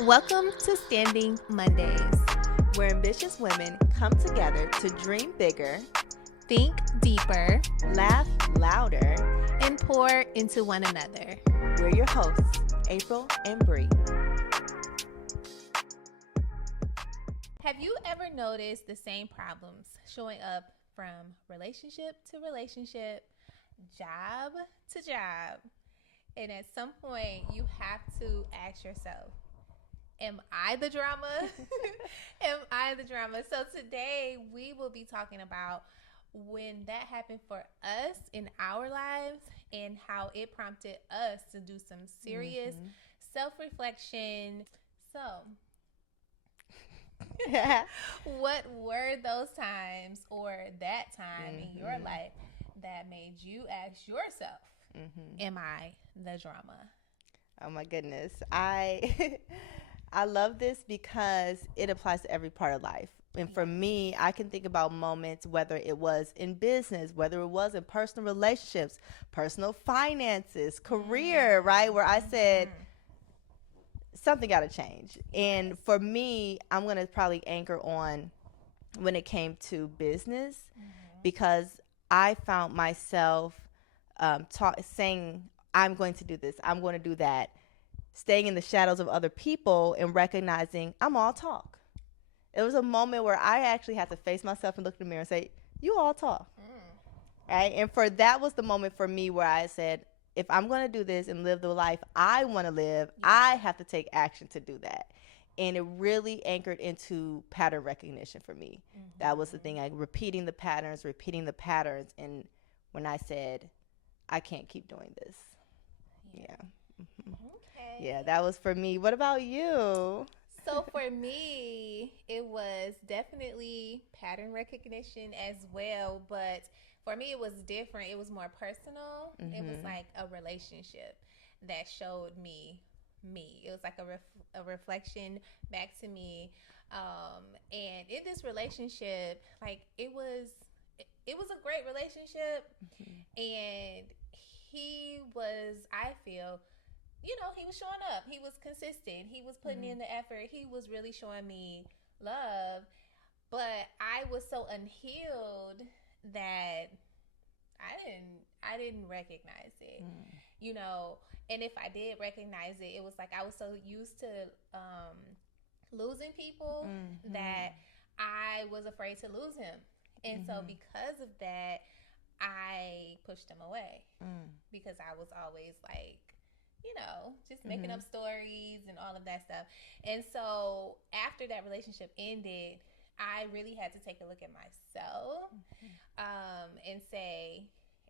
Welcome to Standing Mondays, where ambitious women come together to dream bigger, think deeper, laugh louder, and pour into one another. We're your hosts, April and Bree. Have you ever noticed the same problems showing up from relationship to relationship, job to job? And at some point, you have to ask yourself, am I the drama? Am I the drama? So today we will be talking about when that happened for us in our lives and how it prompted us to do some serious self-reflection. So what were those times or that time in your life that made you ask yourself, am I the drama? Oh my goodness. I love this because it applies to every part of life. And for me, I can think about moments, whether it was in business, whether it was in personal relationships, personal finances, career, right? Where I said, something got to change. And for me, I'm going to probably anchor on when it came to business because I found myself saying, I'm going to do this, I'm going to do that, staying in the shadows of other people and recognizing I'm all talk. It was a moment where I actually had to face myself and look in the mirror and say, you all talk. Right? And that was the moment for me where I said, if I'm going to do this and live the life I want to live, I have to take action to do that. And it really anchored into pattern recognition for me. That was the thing, like repeating the patterns. And when I said, I can't keep doing this. Okay. Yeah, that was for me. What about you? So for me, it was definitely pattern recognition as well. But for me, it was different. It was more personal. It was like a relationship that showed me. It was like a reflection back to me. And in this relationship, like it was a great relationship. And he was, I feel, he was showing up. He was consistent. He was putting in the effort. He was really showing me love. But I was so unhealed that I didn't recognize it. And if I did recognize it, it was like I was so used to losing people that I was afraid to lose him. And so because of that, I pushed him away because I was always like, just making up stories and all of that stuff. And so after that relationship ended, I really had to take a look at myself and say,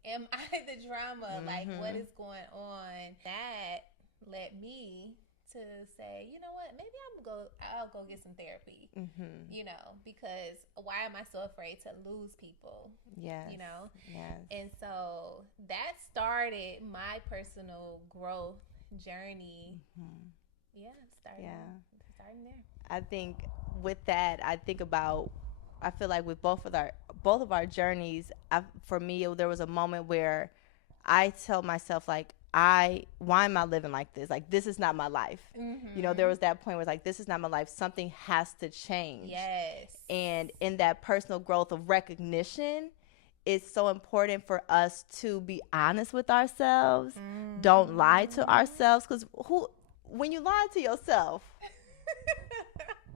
am I the drama? Like, what is going on? That led me to say, you know what, maybe I'll go get some therapy, because why am I so afraid to lose people? Yes. Yes. And so that started my personal growth journey. Starting there. I think with that, I feel like with both of our journeys, for me, there was a moment where I tell myself, like, why am I living like this? Like, this is not my life. There was that point where it's like, this is not my life. Something has to change. Yes. And in that personal growth of recognition, it's so important for us to be honest with ourselves. Don't lie to ourselves. Because when you lie to yourself,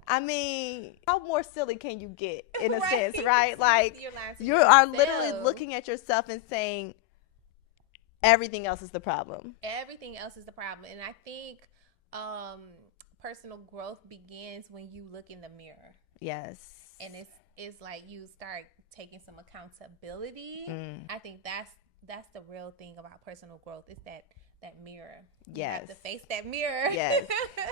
I mean, how more silly can you get in a sense, right? Like, you are literally looking at yourself and saying, everything else is the problem. Everything else is the problem. And I think personal growth begins when you look in the mirror. Yes. And it's like you start taking some accountability. I think that's the real thing about personal growth is that mirror. Yes. You have to face that mirror. Yes.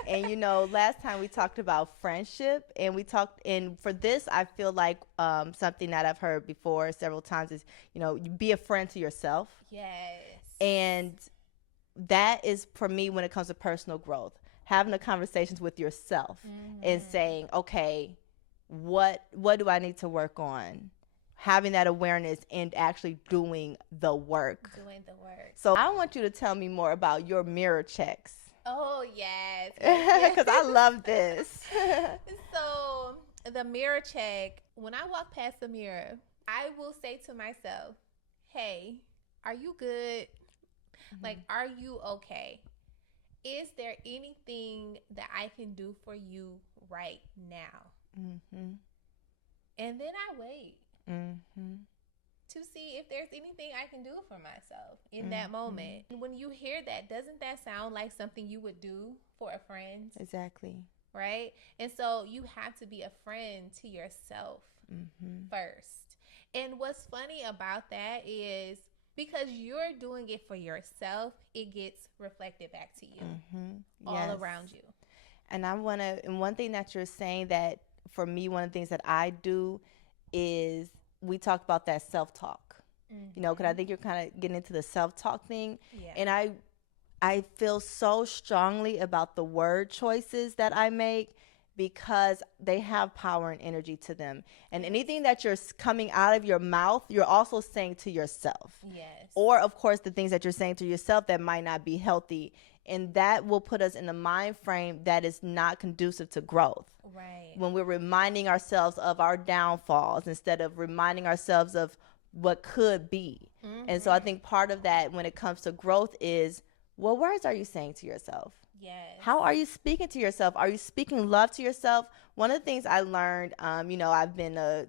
And last time we talked about friendship, and for this, I feel like something that I've heard before several times is, you be a friend to yourself. Yes. And that is for me when it comes to personal growth, having the conversations with yourself and saying, okay, what do I need to work on? Having that awareness and actually doing the work. Doing the work. So I want you to tell me more about your mirror checks. Oh, yes, yes, yes. Because I love this. So, the mirror check, when I walk past the mirror, I will say to myself, hey, are you good? Like, are you okay? Is there anything that I can do for you right now? Mm-hmm. And then I wait Mm-hmm. to see if there's anything I can do for myself in that Mm-hmm. moment. And when you hear that, doesn't that sound like something you would do for a friend? Exactly. Right? And so you have to be a friend to yourself Mm-hmm. first. And what's funny about that is because you're doing it for yourself, it gets reflected back to you all Yes. around you. And and one thing that you're saying that for me, one of the things that I do is we talk about that self talk. You know, because I think you're kind of getting into the self talk thing. Yeah. And I feel so strongly about the word choices that I make because they have power and energy to them. And anything that you're coming out of your mouth, you're also saying to yourself. Yes. Or, of course, the things that you're saying to yourself that might not be healthy. And that will put us in a mind frame that is not conducive to growth. Right. When we're reminding ourselves of our downfalls instead of reminding ourselves of what could be. And so I think part of that when it comes to growth is, what words are you saying to yourself? Yes. How are you speaking to yourself? Are you speaking love to yourself? One of the things I learned, I've been a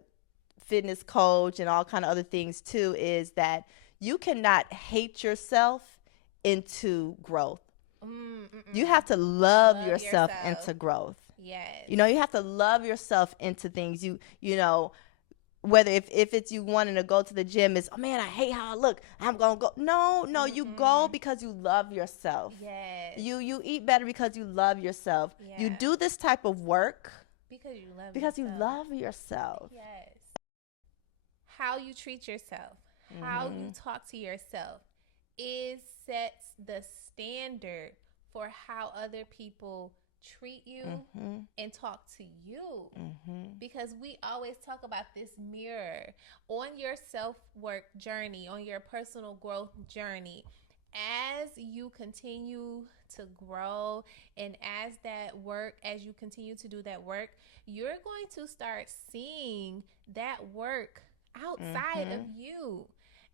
fitness coach and all kind of other things too, is that you cannot hate yourself into growth. You have to love yourself into growth. Yes. You have to love yourself into things. You know, whether if it's you wanting to go to the gym, is, oh man, I hate how I look, I'm gonna go. No, you go because you love yourself. Yes. You eat better because you love yourself. Yeah. You do this type of work because you love yourself. Yes. How you treat yourself, how you talk to yourself, sets the standard for how other people treat you and talk to you. Because we always talk about this mirror on your self-work journey, on your personal growth journey. As you continue to grow and as you continue to do that work, you're going to start seeing that work outside of you.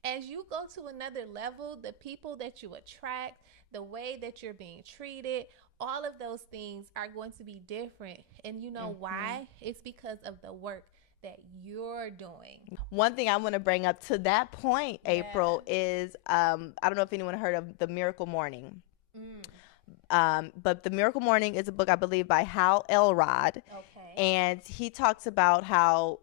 As you go to another level, the people that you attract, the way that you're being treated, all of those things are going to be different. And you know why? It's because of the work that you're doing. One thing I want to bring up to that point, April, is I don't know if anyone heard of The Miracle Morning. But The Miracle Morning is a book, I believe, by Hal Elrod. Okay. And he talks about how,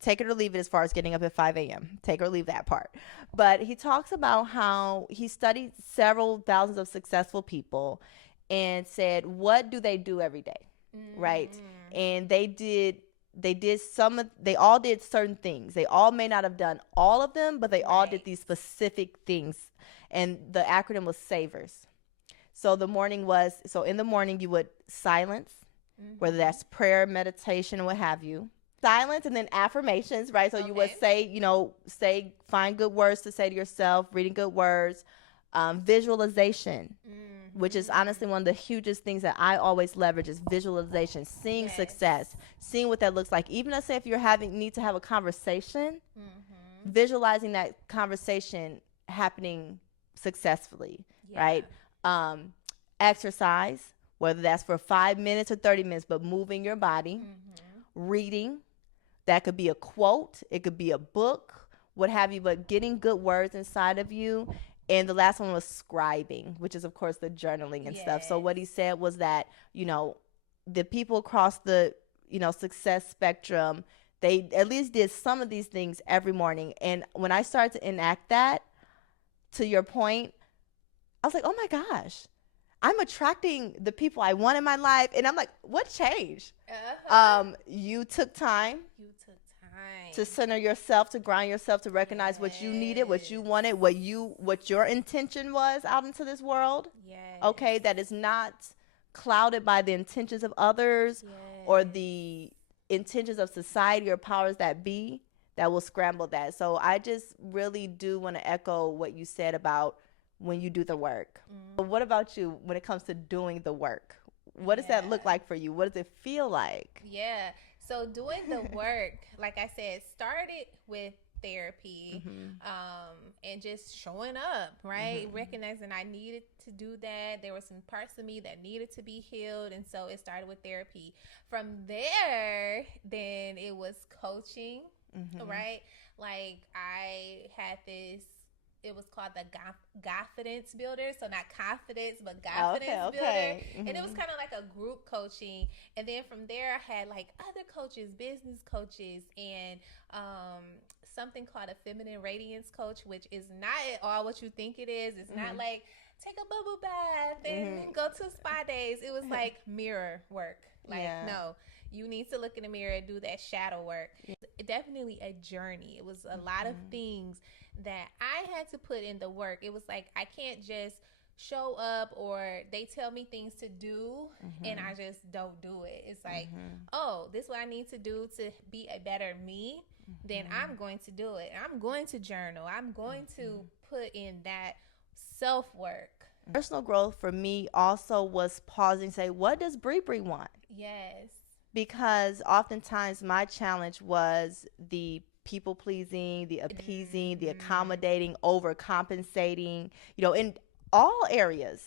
take it or leave it as far as getting up at 5 a.m. Take or leave that part. But he talks about how he studied several thousands of successful people and said, what do they do every day? Right? And they all did certain things. They all may not have done all of them, but they all did these specific things. And the acronym was SAVERS. So in the morning you would silence, whether that's prayer, meditation, what have you. Silence and then affirmations, right? So you would say, find good words to say to yourself, reading good words, visualization, which is honestly one of the hugest things that I always leverage is visualization, seeing success, seeing what that looks like. Even let's say if you're need to have a conversation, visualizing that conversation happening successfully, right? Exercise, whether that's for 5 minutes or 30 minutes, but moving your body, reading. That could be a quote, it could be a book, what have you, but getting good words inside of you. And the last one was scribing, which is, of course, the journaling and stuff. So what he said was that, the people across the, success spectrum, they at least did some of these things every morning. And when I started to enact that, to your point, I was like, oh my gosh, I'm attracting the people I want in my life. And I'm like, what changed? You took time to center yourself, to ground yourself, to recognize what you needed, what you wanted, what your intention was out into this world. Okay, that is not clouded by the intentions of others or the intentions of society or powers that be that will scramble that. So I just really do want to echo what you said about when you do the work. But Mm. what about you when it comes to doing the work? What does that look Yeah. like for you? What does it feel like? Yeah. So doing the work, like I said, started with therapy, Mm-hmm. and just showing up, right? Mm-hmm. Recognizing I needed to do that. There were some parts of me that needed to be healed. And so it started with therapy. From there, then it was coaching, Mm-hmm. right? Like I had this, it was called the confidence builder. So not confidence, but Okay, confidence builder. okay. And it was Mm-hmm. kind of like a group coaching. And then from there, I had like other coaches, business coaches, and something called a feminine radiance coach, which is not at all what you think it is. It's not Mm-hmm. like take a bubble bath Mm-hmm. and go to spa days. It was like mirror work. Like, Yeah. no, you need to look in the mirror and do that shadow work. Yeah. Definitely a journey. It was a lot of Mm-hmm. things that I had to put in the work. It was like I can't just show up or they tell me things to do and Mm-hmm. I just don't do it. It's like, Mm-hmm. oh, this is what I need to do to be a better me. Then Mm-hmm. I'm going to do it. I'm going to journal. I'm going to Mm-hmm. put in that self work. Personal growth for me also was pausing, say, what does Bree Bree want? Yes. Because oftentimes my challenge was the people pleasing, the appeasing, the Mm-hmm. accommodating, overcompensating, in all areas.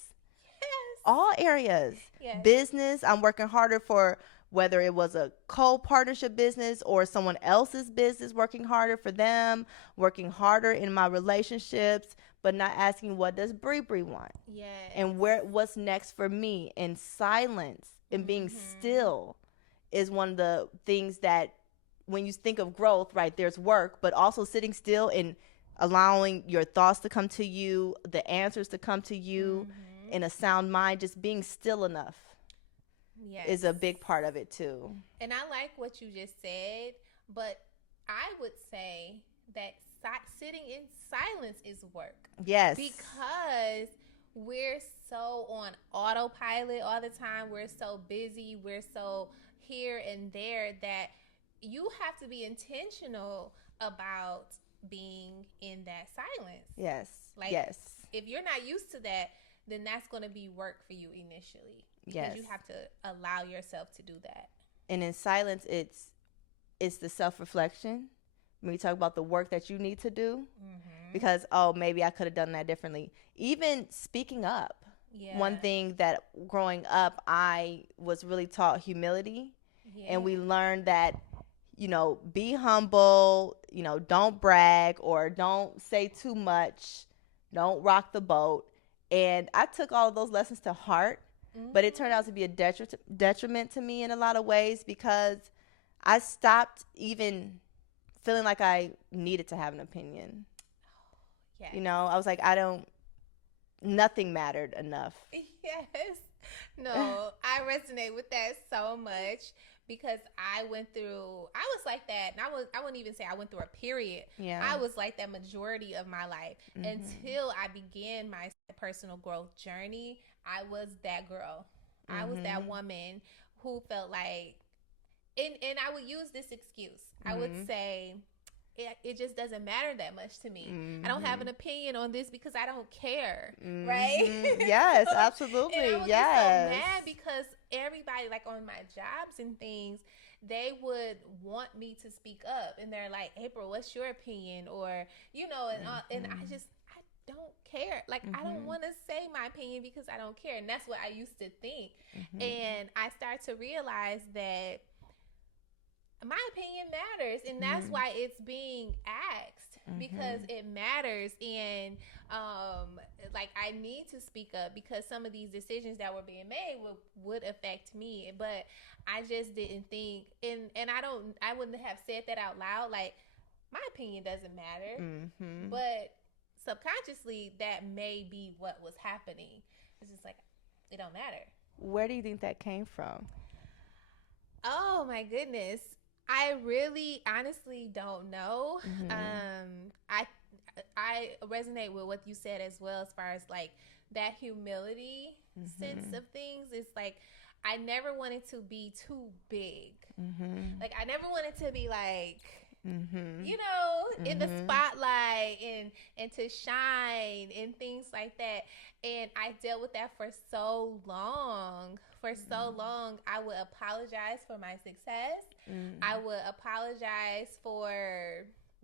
Yes. All areas. Yes. Business, I'm working harder for whether it was a co-partnership business or someone else's business, working harder for them, working harder in my relationships, but not asking what does Bree Bree want Yes. and what's next for me. And silence and being Mm-hmm. still is one of the things that when you think of growth, right, there's work, but also sitting still and allowing your thoughts to come to you, the answers to come to you Mm-hmm. in a sound mind, just being still enough Yes. is a big part of it too. And I like what you just said, but I would say that sitting in silence is work Yes. because we're so on autopilot all the time. We're so busy. We're so here and there that you have to be intentional about being in that silence. Yes. Like, Yes. if you're not used to that, then that's going to be work for you initially because Yes. you have to allow yourself to do that. And in silence, it's the self-reflection. When you talk about the work that you need to do, Mm-hmm. because oh, maybe I could have done that differently. Even speaking up. Yeah. One thing that growing up, I was really taught humility, Yeah. and we learned that be humble, don't brag or don't say too much, don't rock the boat. And I took all of those lessons to heart, but it turned out to be a detriment to me in a lot of ways because I stopped even feeling like I needed to have an opinion. Yes. I was like, nothing mattered enough. Yes. No, I resonate with that so much because I was like that. And I wouldn't even say I went through a period. Yeah. I was like that majority of my life Mm-hmm. until I began my personal growth journey. I was that girl. I was that Mm-hmm. woman who felt like and I would use this excuse. I would Mm-hmm. say it just doesn't matter that much to me. Mm-hmm. I don't have an opinion on this because I don't care, Mm-hmm. right? Yes, So, absolutely. and I would Yes. get so mad because everybody, like on my jobs and things, they would want me to speak up, and they're like, "April, what's your opinion?" Or and I don't care. Like I don't Mm-hmm. want to say my opinion because I don't care, and that's what I used to think. Mm-hmm. And I start to realize that my opinion matters, and that's Mm-hmm. why it's being asked because Mm-hmm. it matters. And like I need to speak up because some of these decisions that were being made would affect me, but I just didn't think, and I wouldn't have said that out loud, like my opinion doesn't matter, Mm-hmm. but subconsciously that may be what was happening. It's just like it don't matter. Where do you think that came from? Oh my goodness. I really honestly don't know. Mm-hmm. I resonate with what you said as well as far as like that humility sense Mm-hmm. of things. It's like I never wanted to be too big. Mm-hmm. Like I never wanted to be like you know, in the spotlight and to shine and things like that. And I dealt with that for so long. For so long, I would apologize for my success. I would apologize for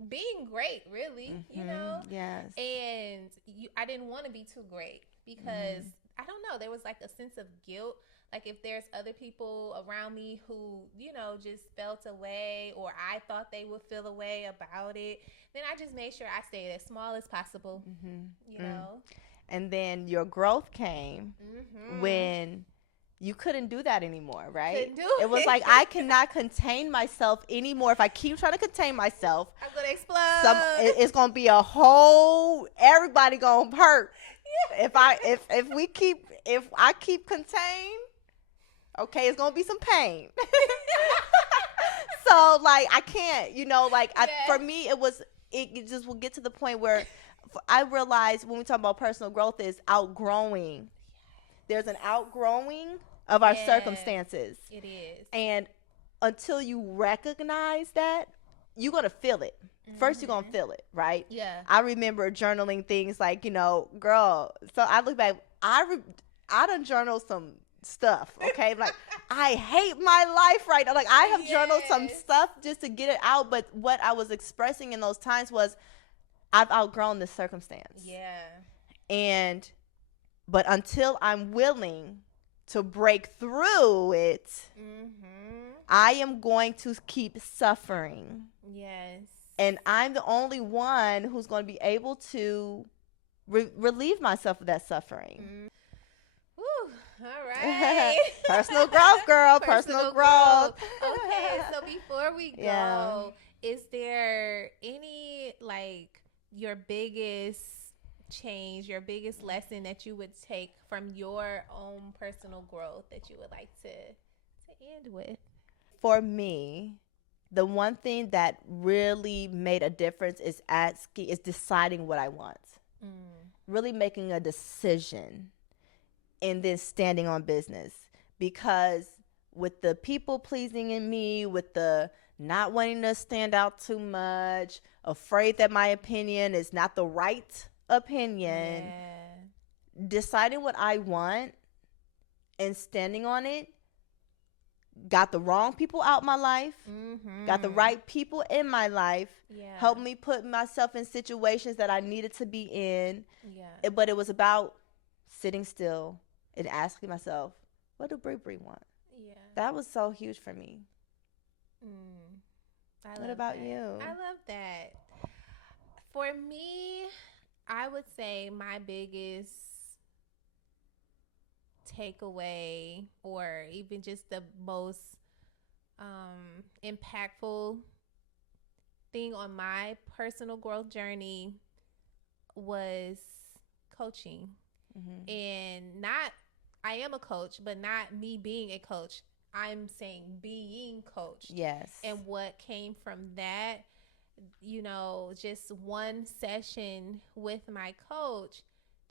being great, really, you know? Yes. And I didn't want to be too great because I don't know, there was like a sense of guilt. Like if there's other people around me who, you know, just felt a way or I thought they would feel a way about it, then I just made sure I stayed as small as possible, you know? And then your growth came when you couldn't do that anymore, right? Couldn't do It was it. like I cannot contain myself anymore. If I keep trying to contain myself, I'm gonna explode. it's gonna be a whole everybody gonna hurt. If I keep contained, okay, it's gonna be some pain. So like I can't, you know, like for me it just will get to the point where I realize when we talk about personal growth is outgrowing. There's an outgrowing of our circumstances. It is. And until you recognize that, you're going to feel it. First, you're going to feel it, right? Yeah. I remember journaling things like, you know, girl, so I look back, I done journaled some stuff, okay? Like, I hate my life right now. Like, I have journaled some stuff just to get it out, but what I was expressing in those times was, I've outgrown this circumstance. Yeah. But until I'm willing to break through it, I am going to keep suffering. Yes. And I'm the only one who's going to be able to relieve myself of that suffering. Whew. All right. Personal growth, girl. Personal growth. Okay, so before we go, is there any, like, your biggest change, your biggest lesson that you would take from your own personal growth that you would like to end with? For me, the one thing that really made a difference is deciding what I want. Really making a decision and then standing on business. Because with the people pleasing in me, with the not wanting to stand out too much, afraid that my opinion is not the right opinion, deciding what I want and standing on it, got the wrong people out my life, got the right people in my life, helped me put myself in situations that I needed to be in. But it was about sitting still and asking myself, what do Bree want? That was so huge for me. What about you? I love that. For me, I would say my biggest takeaway, or even just the most impactful thing on my personal growth journey, was coaching. And I am a coach, but not me being a coach. I'm saying being coached. Yes. And what came from that, you know, just one session with my coach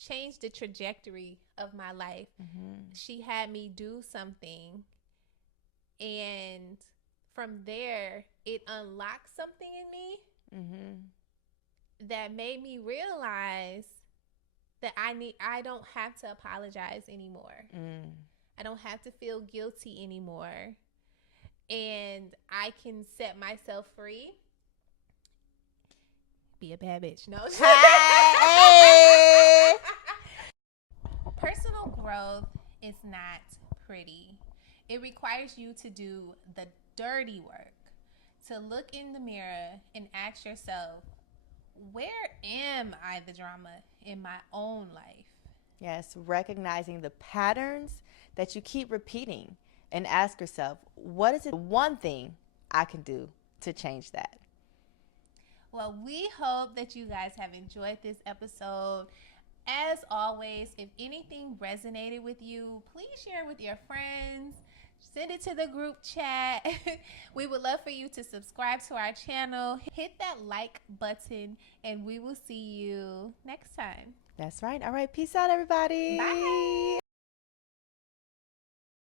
changed the trajectory of my life. She had me do something, and from there, it unlocked something in me that made me realize that I don't have to apologize anymore. I don't have to feel guilty anymore. And I can set myself free. Be a bad bitch. No. Hey. Personal growth is not pretty. It requires you to do the dirty work, to look in the mirror and ask yourself, where am I the drama in my own life? Yes, recognizing the patterns that you keep repeating and ask yourself, what is it one thing I can do to change that? Well, we hope that you guys have enjoyed this episode. As always, if anything resonated with you, please share with your friends. Send it to the group chat. We would love for you to subscribe to our channel. Hit that like button, and we will see you next time. That's right. All right. Peace out, everybody. Bye.